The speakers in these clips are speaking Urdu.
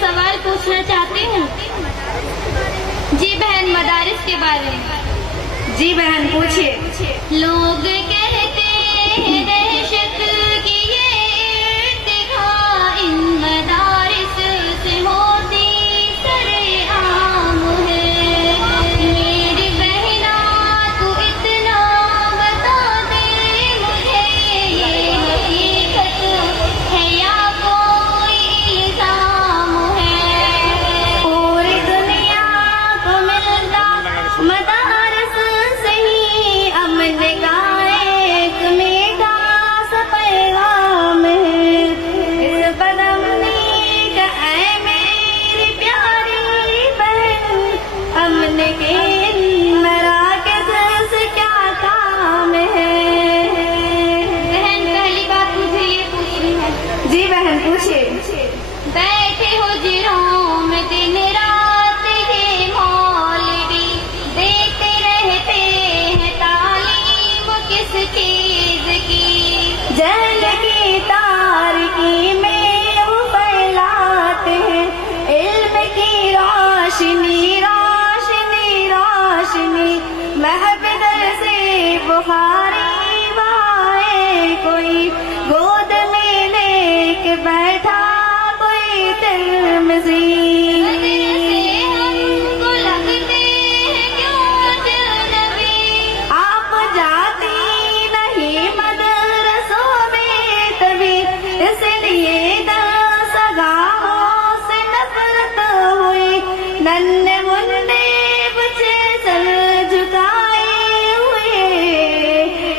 سوال پوچھنا چاہتی ہوں۔ جی بہن، مدارس کے بارے میں۔ جی بہن پوچھیے۔ لوگ کہتے ہیں دہشت کی یہ ارتقا ان مدارس سے ہوتی سرے عام ہے۔ میری بہنا تو اتنا بتا دے مجھے، یہ حقیقت ہے یا کوئی الزام ہے؟ پوری دنیا کو ملتا مدارس سے ہی امن کا ایک میٹھا سا پیغام ہے۔ اس بدامنی کا اے میری پیاری بہن، امن کے ان مراکز سے کیا کام ہے؟ بہن، پہلی بات مجھے یہ پوچھنی ہے، جی بہن پوچھیے۔ بیٹھے حجروں میں دن رات یہ مولوی دیتے رہتے ہیں تعلیم کس چیز کی؟ جہل کی تاریکی میں وہ پھیلاتے ہیں علم کی روشنی، روشنی، روشنی۔ محبت سے بخاری وائے کوئی گود میں لے کے بیٹھا کوئی ترمذی۔ ہم کو لگتے ہیں کیوں اجنبی؟ آپ جاتی نہیں مدرسوں میں تبھی، اس لیے سگاہوں سے نفرت ہوئی۔ ننھے منھے بچے سر جھکائے ہوئے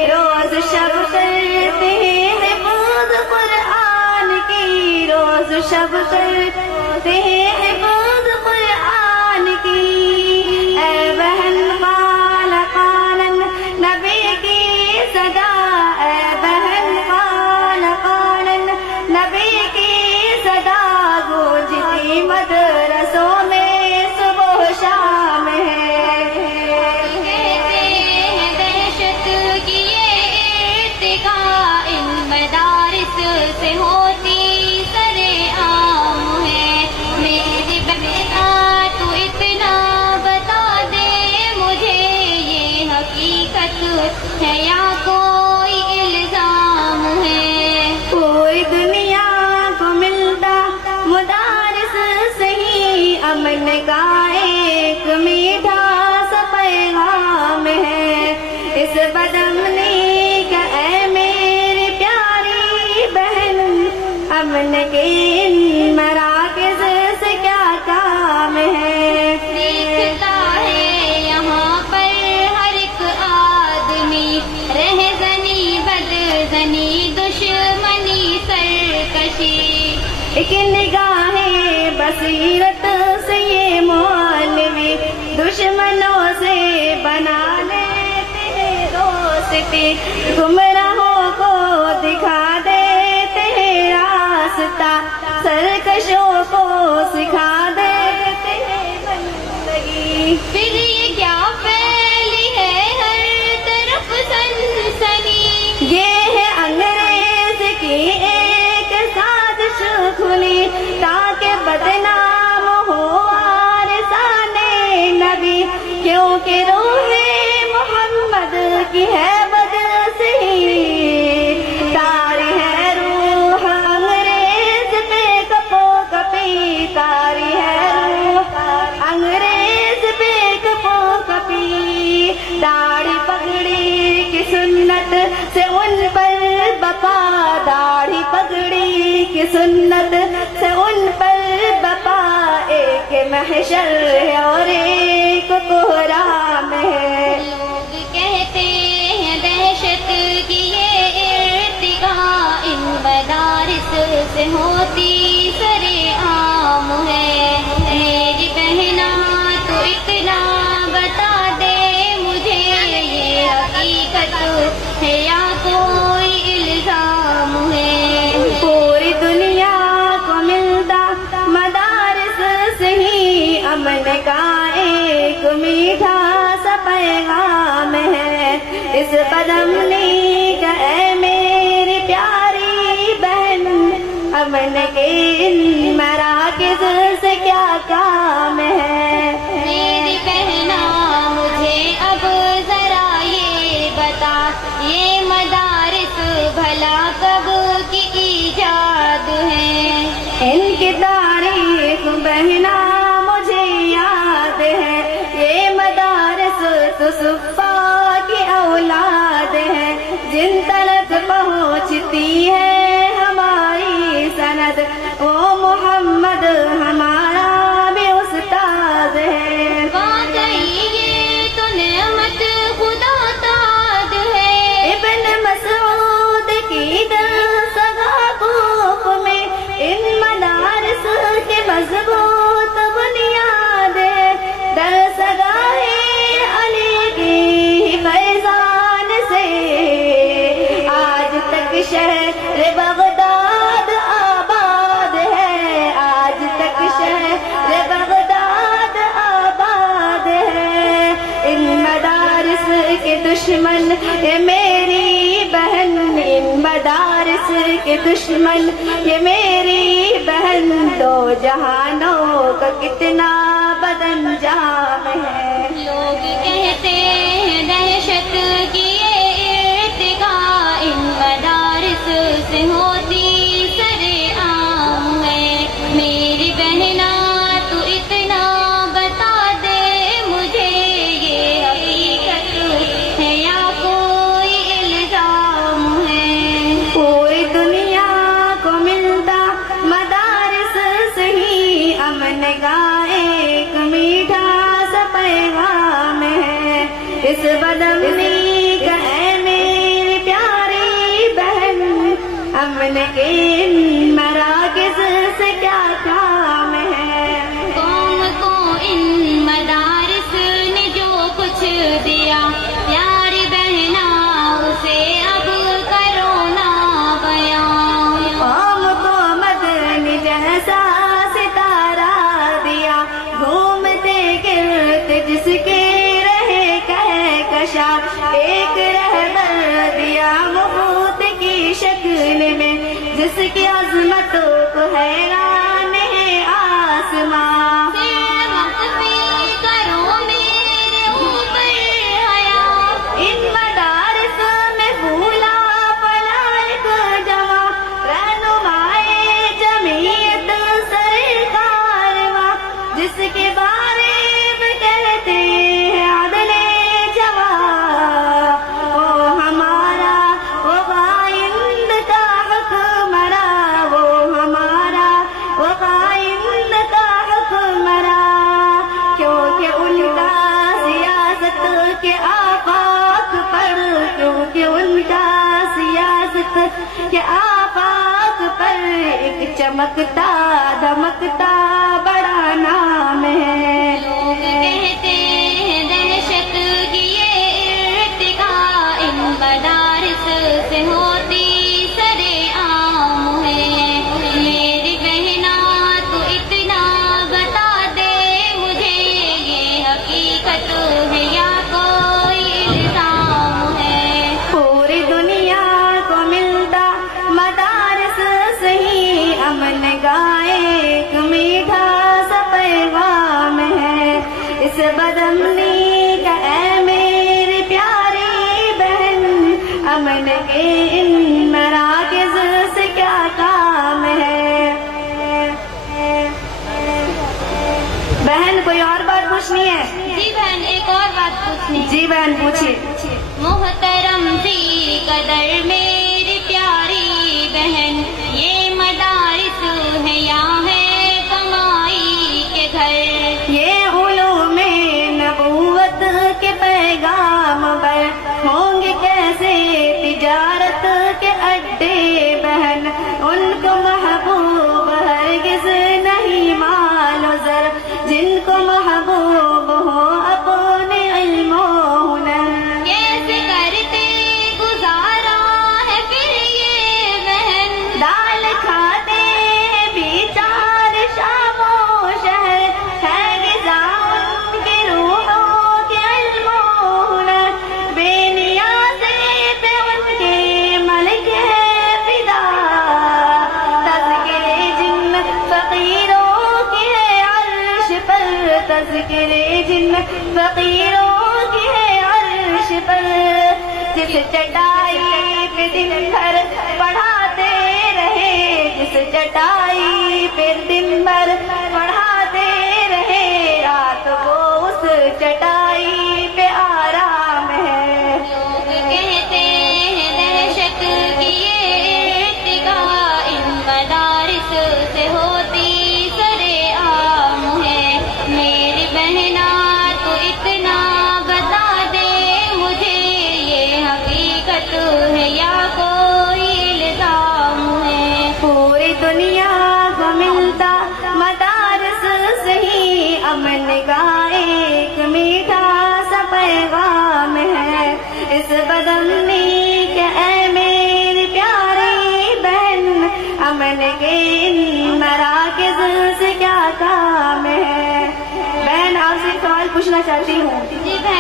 روز شب کرتے ہیں حفظ قرآن کی، روز شب کرتے ہیں حفظ قرآن کی۔ اے بہن قال قال نبی کی صدا، اے بہن قال قال نبی کی صدا گونجتی مدرسوں میں صبح و شام ہے۔ کہتے ہیں دہشت کی یہ ارتقا ان مدارس سے ہوتی سرے عام ہے۔ میری بہنا تو اتنا بتا دے مجھے، یہ حقیقت ہے یا کوئی الزام ہے؟ پوری دنیا کو ملتا مدارس سے ہی امن کا ایک میٹھا سا پیغام ہے۔ اس بدامنی کا اے میری پیاری بہن، امن کے ان مراکز سے کیا کام ہے؟ دیکھتا ہے یہاں پر ہر ایک آدمی رہزنی بدزنی دشمنی سرکشی۔ ایک نگاہ بصیرت سے یہ مولوی دشمنوں سے بنا لیتے ہیں دوستی، گمراہوں کو دکھا دیتے ہیں راستہ، سرکشوں کو سکھا دیتے ہیں بندگی۔ پھر یہ کیا پھیلی ہے ہر طرف سنسنی؟ یہ ہے انگریز کی ایک سازش کھلی تاکہ بدنام ہو وارثان نبی، کیونکہ روح محمد کی ہے بد سے ہی تاری ہے روح انگریز پہ کپو کپی، تاری ہے روح انگریز پہ کپو کپی۔ داڑھی پگڑی کی سنت سے ان پر بپا، داڑھی پگڑی کی سنت سے ان پر بپا، ایک محشر ہے اور ایک کوہرام ہے۔ لوگ کہتے ہیں دہشت کی یہ ارتقا ان مدارس سے ہوتی سرے عام ہے۔ میری بہنا تو اتنا بتا دے مجھے، یہ حقیقت ہے یا کوئی الزام ہے؟ پوری دنیا کو ملتا مدارس سے ہی امن کا ایک میٹھا سا پیغام ہے۔ اس بدامنی کا اے میری پیاری بہن، امن کے ان مراکز ہوتی ہے ہماری سند، وہ محمد ہمارا بھی استاد ہے۔ واقعی یہ تو نعمت خدا داد ہے، ابن مسعود کی درسگاہ کوف میں ان مدارس کے مضبوط بنیاد ہے۔ درسگاہ علی کی فیضان سے آج تک شہر بغداد آباد ہے، آج تک شہر بغداد آباد ہے۔ ان مدارس کے دشمن یہ میری بہن، ان مدارس کے دشمن یہ میری بہن، دو جہانوں کا کتنا بد انجام ہے۔ لوگ کہتے ہیں دہشت کی یہ ارتقاء ان مدارس سے ہوتی سر عام ہے۔ میری بہنا تو اتنا بتا دے مجھے، یہ حقیقت ہے یا کوئی الزام ہے؟ پوری دنیا کو ملتا مدارس سے ہی امن کا ایک میٹھا سا پیغام ہے۔ اس بدامنی کا اے میری پیاری بہن، امن کے ان مراکز سے کیا کام ہے؟ قوم کو ان مدارس نے جو کچھ دیا، یار بہنا اسے اب کرو نا بیان۔ قوم کو مدنی جیسا ستارہ دیا، گھومتے گرد جس کے رہے کہکشاں، ایک رہبر دیا مفت کی شکل میں، جس کی عظمتوں کو حیران ہے آسماں۔ پھر مخفی کرو میرے اوپر حیا، ان مدارس میں پھولا پلا ایک جواں، رہنمائے جمعیت سرکارواں، جس کے بارے میں کہتے ہیں عدل جواں، وہ ہمارا وہ قائند کا حکمراں، وہ ہمارا وہ قائند کا حکمراں، کیونکہ ان کا سیاست کے آفاق پر، کیونکہ ان کا سیاست کے آفاق پر ایک چمکتا دمکتا بڑا نام ہے۔ لوگ کہتے ہیں دہشت کی یہ ارتقاء ان مدارس سے ہوتی سر عام ہے۔ میری بہنا تو اتنا بتا دے مجھے، یہ حقیقت ہے یا کوئی الزام ہے؟ پوری دنیا کو ملتا مدارس سے ہی امن کا ایک میٹھا سا پیغام ہے۔ اس بدامنی کا اے میری پیاری بہن، امن کے ان مراکز سے کیا کام ہے؟ بہن کوئی اور بات پوچھنی ہے؟ جی بہن ایک اور بات پوچھنی ہے۔ جی بہن پوچھیے۔ محترم ذی قدر میری پیاری بہن، یہ مدارس ہے یا ہے کمائی کے گھر؟ یہ علوم نبوت کے پیغام پر ہوں گے کیسے تجارت کے اڈے بہن؟ ان کو محبوب ہرگز نہیں مال و زر، جن کو محبوب ہو اپنے علم و ہنر۔ کیسے کرتے گزارا ہے پھر یہ بہن؟ دال کھاتے بھی چار شام و شہر، ہے غذا ان کی روحوں کے علم و ہنر۔ بے نیازے پہ ان کے ملک ہے فدا، تذکرے جن فقیروں کی ہے عرش پر، تذکرے جن فقیروں کی ہے عرش پر۔ جس چٹائی پہ دن بھر پڑھاتے رہے، جس چٹائی پہ دن بھر پڑھاتے رہے، رات کو اس چٹائی پہ آرام ہے۔ لوگ کہتے ہیں دہشت کی یہ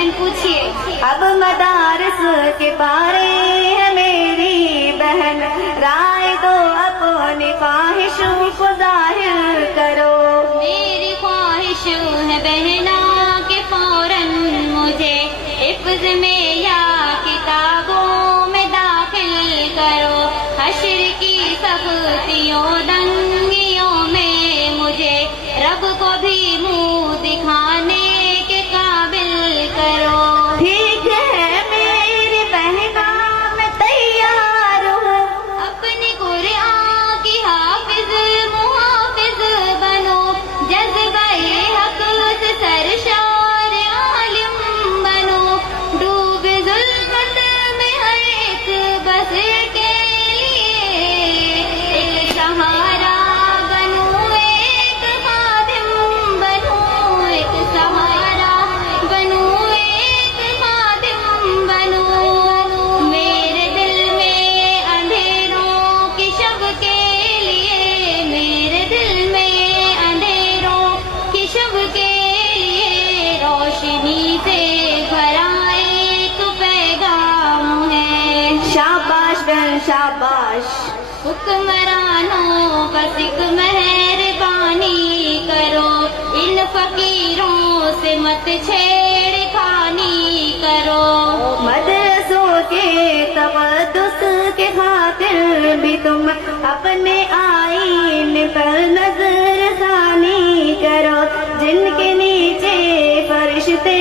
بہن پوچھیے. اب مدارس کے بارے ہے میری بہن، رائے دو اپنی خواہشوں کو ظاہر کرو. میری خواہش ہے بہنا کہ فوراً مجھے حفظ میں یا کتابوں میں داخل کرو. حشر کی سختیوں دنگیوں میں مجھے رب کو بھی منہ دکھانے کے قابل کرو. ٹھیک ہے میری بہنا میں تیار ہوں، اپنی قرآن کی حافظ محافظ بنو. جذبہ حق سے سرشار عالم بنو. ڈوب ظلمت میں ہر ایک بس کے لیے ایک سہارا بنو، ایک خادم بنو. ایک سہارا بنو، ایک خادم بنو. میرے دل میں اندھیروں کی شب کے لیے، میرے دل میں اندھیروں کی شب کے لیے روشنی سے بھرا ایک پیغام ہے. شاباش بہن شاباش. حکمرانوں پر ایک مہربانی کرو، ان فقیروں سے مت چھیڑ خانی کرو. مدرسوں کے تقدس کے خاطر بھی تم اپنے آئین پر نظر ثانی کرو. جن کے نیچے فرشتے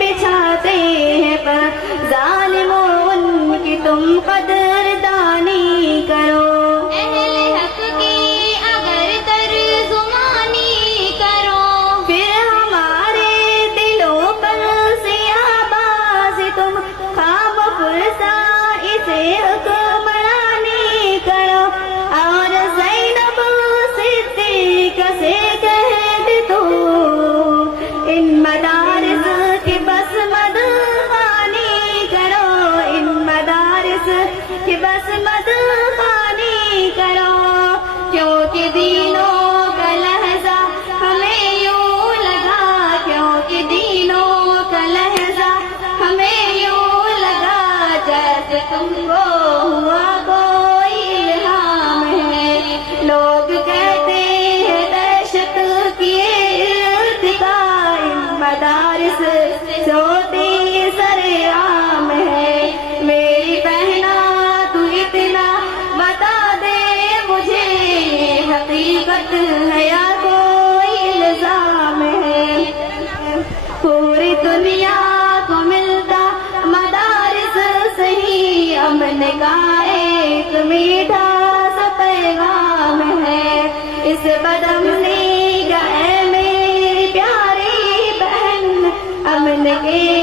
بچھاتے ہیں پر ظالموں ان کی تم قدر دانی کرو. اہل حق کی اگر ترجمانی کرو، پھر ہمارے دلوں پر سیاہ باز تم خام فرسا اسے حکمرانی کرو. اور زینب صدیقہ سے کہہ دے تو ان مدارس کی بس مدخانی کرو. ان مدارس کی بس مدخانی کرو. کیونکہ دینوں کا لہجہ ہمیں یوں لگا، کیونکہ دینوں کا لہجہ ہمیں یوں لگا جیسے تم کو ہوا کوئی الہام ہے. لوگ کہتے ہیں دہشت کی ارتقا ان مدارس سے ہوتی سر عام ہے. میری بہنا تو اتنا بتا دے مجھے، یہ حقیقت ہے یا کوئی الزام ہے. پوری دنیا کو ملتا مدارس صحیح امن کا ایک میٹھا سا پیغام ہے. اس بدمنی کا اے میری پیاری بہن امن کے